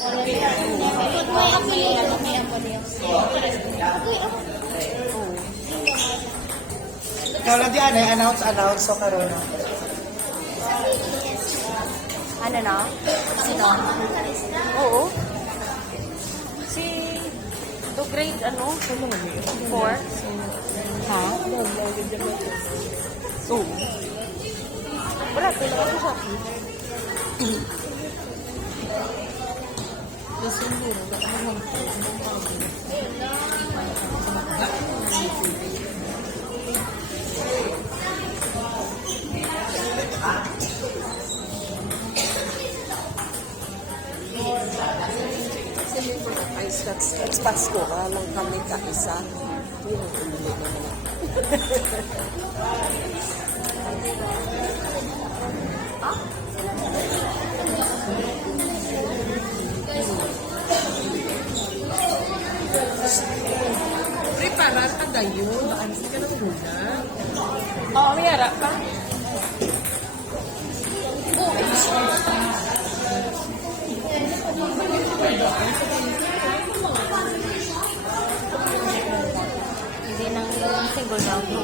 Ikaw lang di ano, announce so karon. Ano na? Sino? Oo. Si the grade ano? 4. Ha? Oo. Wala, tulad ako sa akin. Ay, that's Pasko. Lang kami kaisa. Yun ang ulit naman. Preparar ka dayo. Maalis ka ng muna. Oo, may harap pa. Hindi nang single na ako.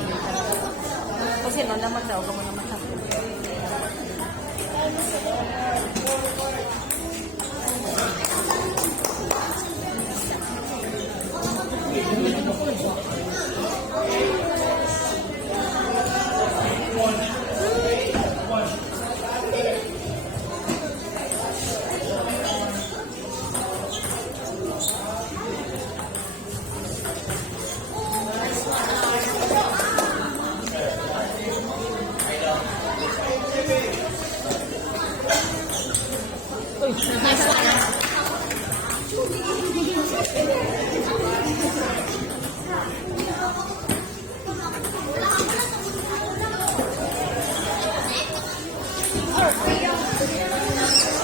Kasi noon naman daw, kamo naman sa